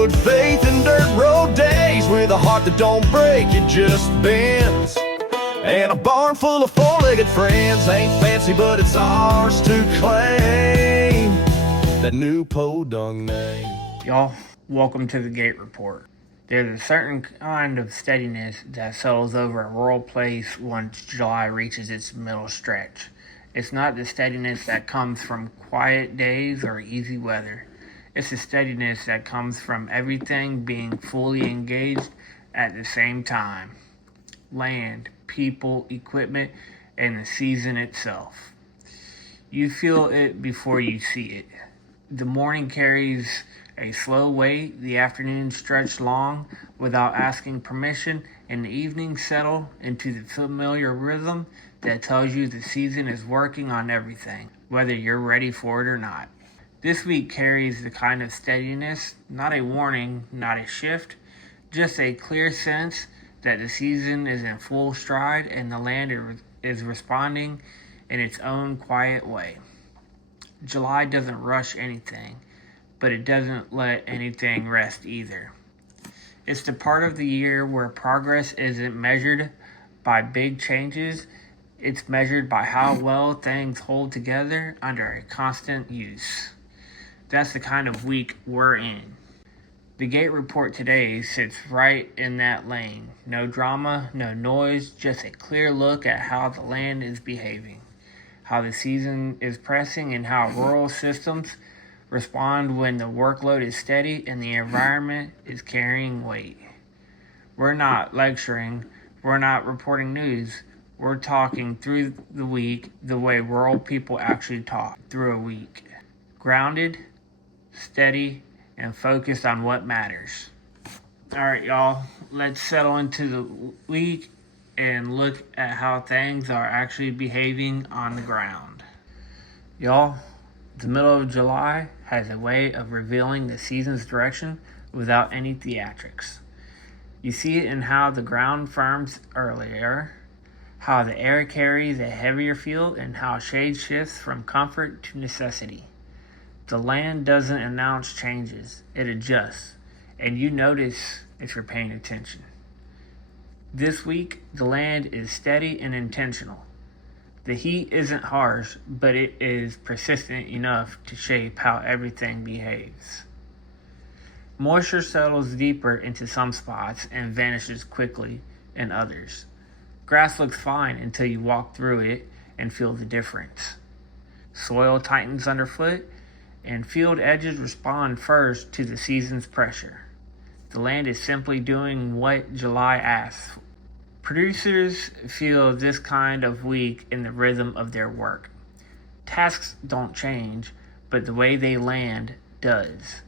hardwood faith and dirt road days. With a heart that don't break, it just bends. And a barn full of four-legged friends. Ain't fancy, but it's ours to claim. That new Podunk name. Y'all, welcome to the Gate Report. There's a certain kind of steadiness that settles over a rural place once July reaches its middle stretch. It's not the steadiness that comes from quiet days or easy weather. It's the steadiness that comes from everything being fully engaged at the same time. Land, people, equipment, and the season itself. You feel it before you see it. The morning carries a slow weight, the afternoon stretch long without asking permission, and the evening settle into the familiar rhythm that tells you the season is working on everything, whether you're ready for it or not. This week carries the kind of steadiness, not a warning, not a shift, just a clear sense that the season is in full stride and the land is responding in its own quiet way. July doesn't rush anything, but it doesn't let anything rest either. It's the part of the year where progress isn't measured by big changes, it's measured by how well things hold together under a constant use. That's the kind of week we're in. The Gate Report today sits right in that lane. No drama, no noise, just a clear look at how the land is behaving, how the season is pressing, and how rural systems respond when the workload is steady and the environment is carrying weight. We're not lecturing, we're not reporting news, we're talking through the week the way rural people actually talk through a week. Grounded, steady, and focused on what matters. Alright, y'all, let's settle into the week and look at how things are actually behaving on the ground. Y'all, the middle of July has a way of revealing the season's direction without any theatrics. You see it in how the ground firms earlier, how the air carries a heavier feel, and how shade shifts from comfort to necessity. The land doesn't announce changes, it adjusts, and you notice if you're paying attention. This week, the land is steady and intentional. The heat isn't harsh, but it is persistent enough to shape how everything behaves. Moisture settles deeper into some spots and vanishes quickly in others. Grass looks fine until you walk through it and feel the difference. Soil tightens underfoot, and field edges respond first to the season's pressure. The land is simply doing what July asks. Producers feel this kind of week in the rhythm of their work. Tasks don't change, but the way they land does.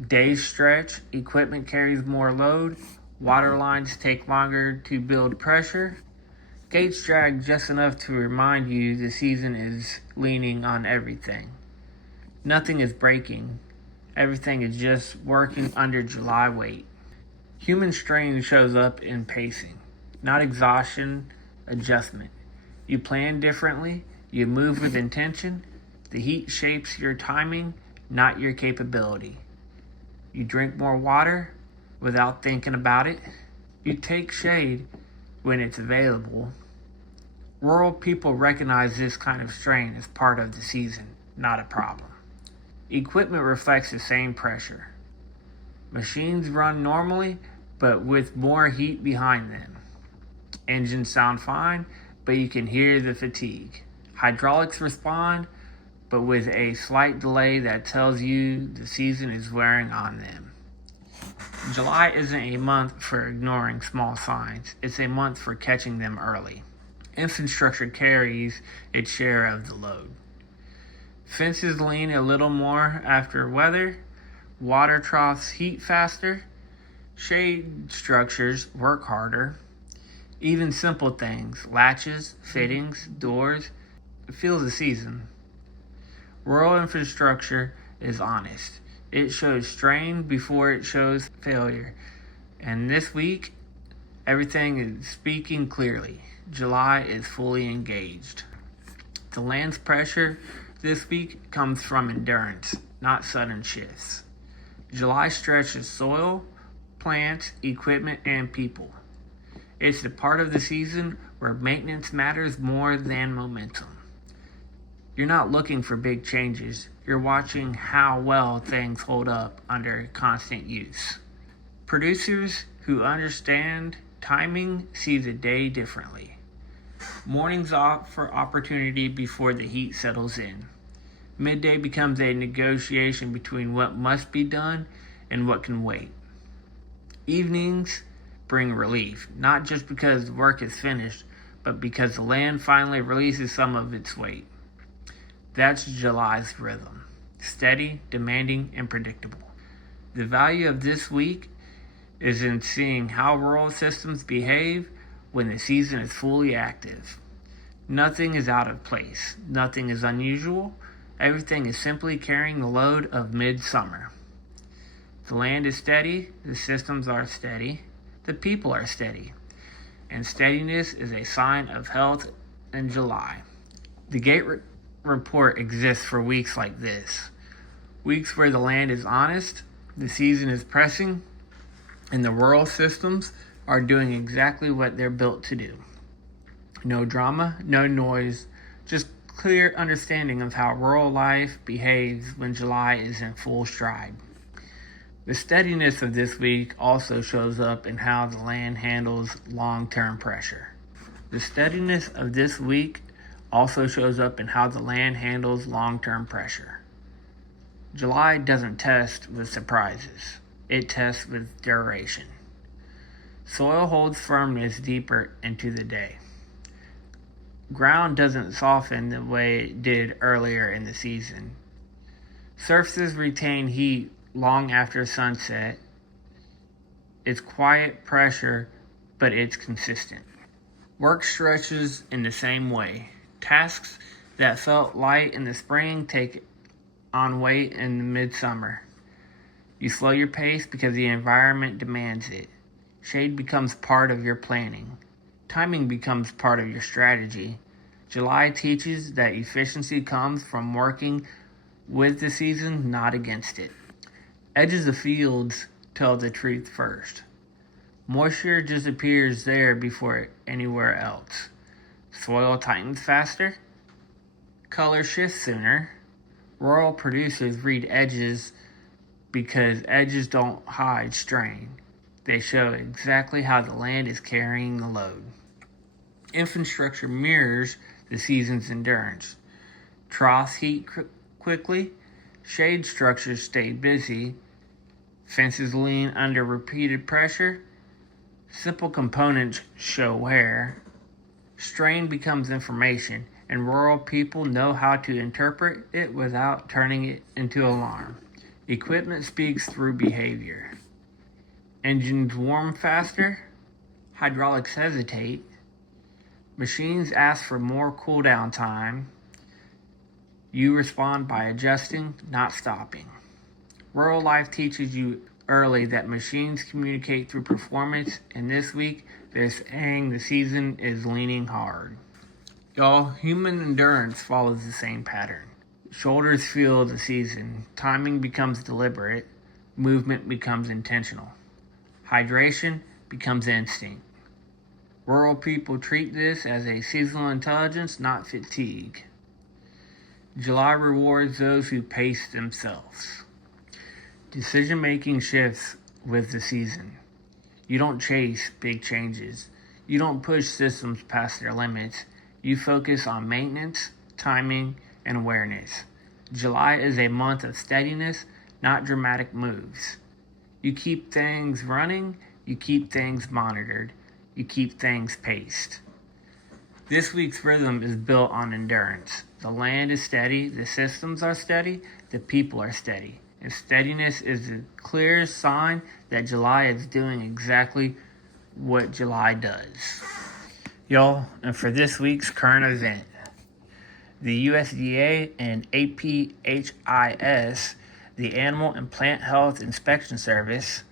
Days stretch, equipment carries more load, water lines take longer to build pressure. Gates drag just enough to remind you the season is leaning on everything. Nothing is breaking. Everything is just working under July weight. Human strain shows up in pacing, not exhaustion, adjustment. You plan differently, you move with intention. The heat shapes your timing, not your capability. You drink more water without thinking about it. You take shade when it's available. Rural people recognize this kind of strain as part of the season, not a problem. Equipment reflects the same pressure. Machines run normally, but with more heat behind them. Engines sound fine, but you can hear the fatigue. Hydraulics respond, but with a slight delay that tells you the season is wearing on them. July isn't a month for ignoring small signs. It's a month for catching them early. Infrastructure carries its share of the load. Fences lean a little more after weather. Water troughs heat faster. Shade structures work harder. Even simple things, latches, fittings, doors, feel the season. Rural infrastructure is honest. It shows strain before it shows failure. And this week, everything is speaking clearly. July is fully engaged. The land's pressure this week comes from endurance, not sudden shifts. July stretches soil, plants, equipment, and people. It's the part of the season where maintenance matters more than momentum. You're not looking for big changes. You're watching how well things hold up under constant use. Producers who understand timing see the day differently. Mornings offer opportunity before the heat settles in. Midday becomes a negotiation between what must be done and what can wait. Evenings bring relief, not just because the work is finished, but because the land finally releases some of its weight. That's July's rhythm: steady, demanding, and predictable. The value of this week is in seeing how rural systems behave when the season is fully active. Nothing is out of place. Nothing is unusual. Everything is simply carrying the load of midsummer. The land is steady. The systems are steady. The people are steady. And steadiness is a sign of health in July. The Gate Report exists for weeks like this. Weeks where the land is honest, the season is pressing, and the rural systems are doing exactly what they're built to do. No drama, no noise, just clear understanding of how rural life behaves when July is in full stride. The steadiness of this week also shows up in how the land handles long-term pressure. The steadiness of this week also shows up in how the land handles long-term pressure. July doesn't test with surprises. It tests with duration. Soil holds firmness deeper into the day. Ground doesn't soften the way it did earlier in the season. Surfaces retain heat long after sunset. It's quiet pressure, but it's consistent. Work stretches in the same way. Tasks that felt light in the spring take on weight in the midsummer. You slow your pace because the environment demands it. Shade becomes part of your planning. Timing becomes part of your strategy. July teaches that efficiency comes from working with the season, not against it. Edges of fields tell the truth first. Moisture disappears there before anywhere else. Soil tightens faster. Color shifts sooner. Rural producers read edges because edges don't hide strain. They show exactly how the land is carrying the load. Infrastructure mirrors the season's endurance. Troughs heat quickly. Shade structures stay busy. Fences lean under repeated pressure. Simple components show wear. Strain becomes information, and rural people know how to interpret it without turning it into alarm. Equipment speaks through behavior. Engines warm faster. Hydraulics hesitate. Machines ask for more cool-down time. You respond by adjusting, not stopping. Rural life teaches you early that machines communicate through performance, and this week they're saying the season is leaning hard. Y'all, human endurance follows the same pattern. Shoulders feel the season. Timing becomes deliberate. Movement becomes intentional. Hydration becomes instinct. Rural people treat this as a seasonal intelligence, not fatigue. July rewards those who pace themselves. Decision-making shifts with the season. You don't chase big changes. You don't push systems past their limits. You focus on maintenance, timing, and awareness. July is a month of steadiness, not dramatic moves. You keep things running, you keep things monitored, you keep things paced. This week's rhythm is built on endurance. The land is steady, the systems are steady, the people are steady. And steadiness is the clearest sign that July is doing exactly what July does. Y'all, and for this week's current event, the USDA and APHIS, the Animal and Plant Health Inspection Service,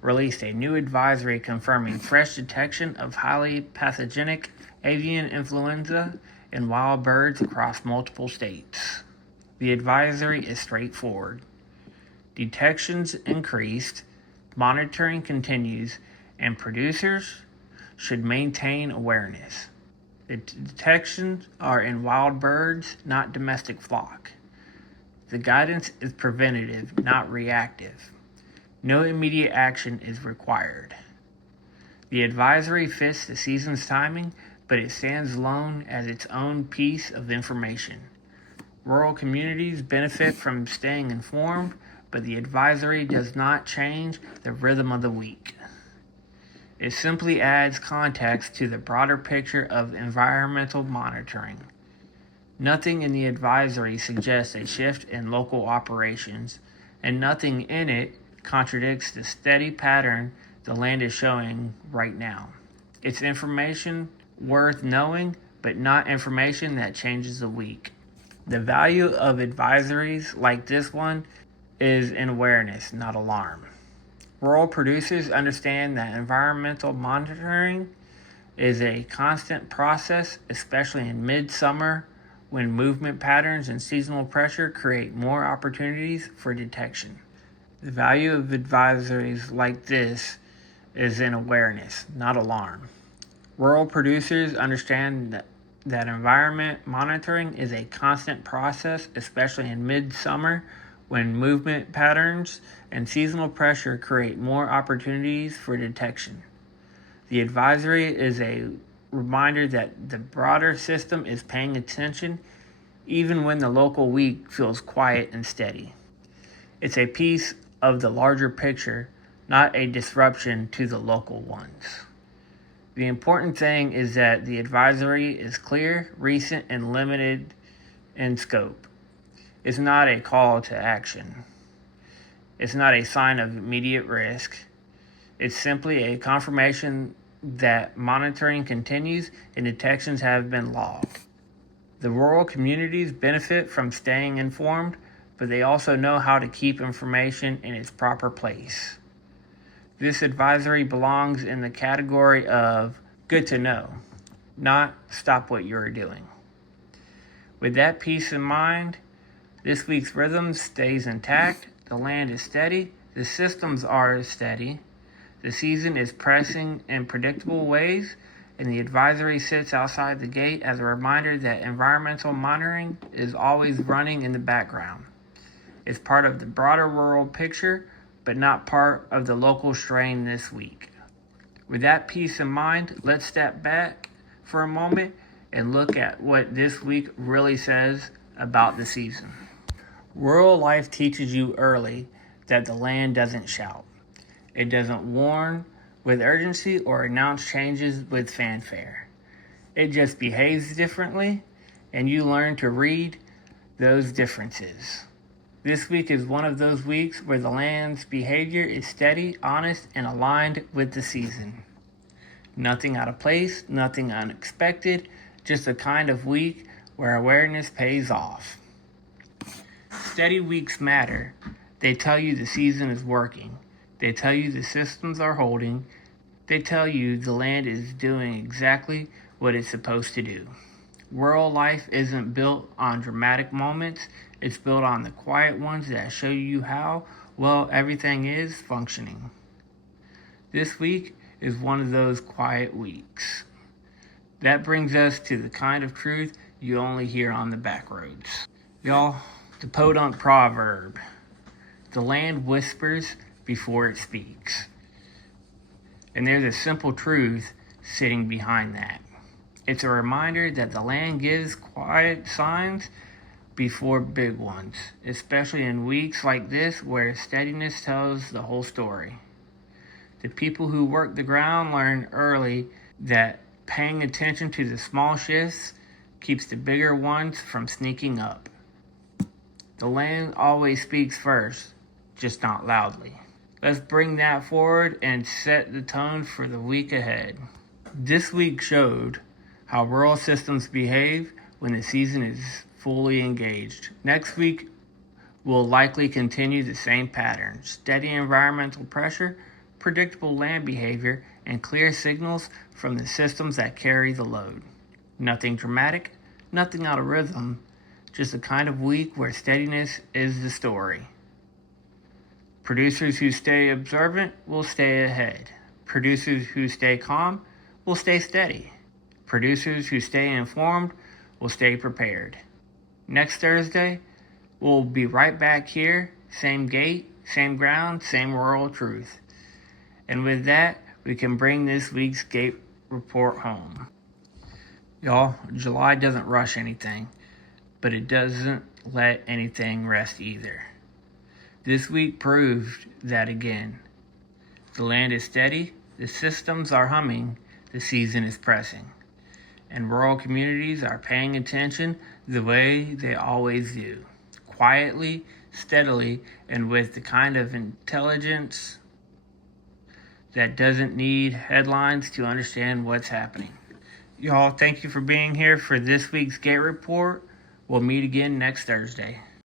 released a new advisory confirming fresh detection of highly pathogenic avian influenza in wild birds across multiple states. The advisory is straightforward. Detections increased, monitoring continues, and producers should maintain awareness. The detections are in wild birds, not domestic flock. The guidance is preventative, not reactive. No immediate action is required. The advisory fits the season's timing, but it stands alone as its own piece of information. Rural communities benefit from staying informed, but the advisory does not change the rhythm of the week. It simply adds context to the broader picture of environmental monitoring. Nothing in the advisory suggests a shift in local operations, and nothing in it contradicts the steady pattern the land is showing right now. It's information worth knowing, but not information that changes a week. The value of advisories like this one is in awareness, not alarm. Rural producers understand that environmental monitoring is a constant process, especially in midsummer when movement patterns and seasonal pressure create more opportunities for detection. The value of advisories like this is in awareness, not alarm. Rural producers understand that environment monitoring is a constant process, especially in midsummer when movement patterns and seasonal pressure create more opportunities for detection. The advisory is a reminder that the broader system is paying attention even when the local week feels quiet and steady. It's a piece of the larger picture, not a disruption to the local ones. The important thing is that the advisory is clear, recent, and limited in scope. It's not a call to action. It's not a sign of immediate risk. It's simply a confirmation that monitoring continues and detections have been logged. The rural communities benefit from staying informed, but they also know how to keep information in its proper place. This advisory belongs in the category of good to know, not stop what you're doing. With that peace in mind, this week's rhythm stays intact, the land is steady, the systems are steady, the season is pressing in predictable ways, and the advisory sits outside the gate as a reminder that environmental monitoring is always running in the background. It's part of the broader rural picture, but not part of the local strain this week. With that peace in mind, let's step back for a moment and look at what this week really says about the season. Rural life teaches you early that the land doesn't shout. It doesn't warn with urgency or announce changes with fanfare. It just behaves differently, and you learn to read those differences. This week is one of those weeks where the land's behavior is steady, honest, and aligned with the season. Nothing out of place, nothing unexpected, just a kind of week where awareness pays off. Steady weeks matter. They tell you the season is working. They tell you the systems are holding. They tell you the land is doing exactly what it's supposed to do. Rural life isn't built on dramatic moments. It's built on the quiet ones that show you how well everything is functioning. This week is one of those quiet weeks. That brings us to the kind of truth you only hear on the back roads. Y'all, the Podunk proverb, the land whispers before it speaks. And there's a simple truth sitting behind that. It's a reminder that the land gives quiet signs before big ones, especially in weeks like this where steadiness tells the whole story. The people who work the ground learn early that paying attention to the small shifts keeps the bigger ones from sneaking up. The land always speaks first, just not loudly. Let's bring that forward and set the tone for the week ahead. This week showed how rural systems behave when the season is fully engaged. Next week will likely continue the same pattern: steady environmental pressure, predictable land behavior, and clear signals from the systems that carry the load. Nothing dramatic, nothing out of rhythm, just a kind of week where steadiness is the story. Producers who stay observant will stay ahead. Producers who stay calm will stay steady. Producers who stay informed will stay prepared. Next Thursday, we'll be right back here, same gate, same ground, same rural truth. And with that, we can bring this week's Gate Report home. Y'all, July doesn't rush anything, but it doesn't let anything rest either. This week proved that again. The land is steady, the systems are humming, the season is pressing. And rural communities are paying attention the way they always do. Quietly, steadily, and with the kind of intelligence that doesn't need headlines to understand what's happening. Y'all, thank you for being here for this week's Gate Report. We'll meet again next Thursday.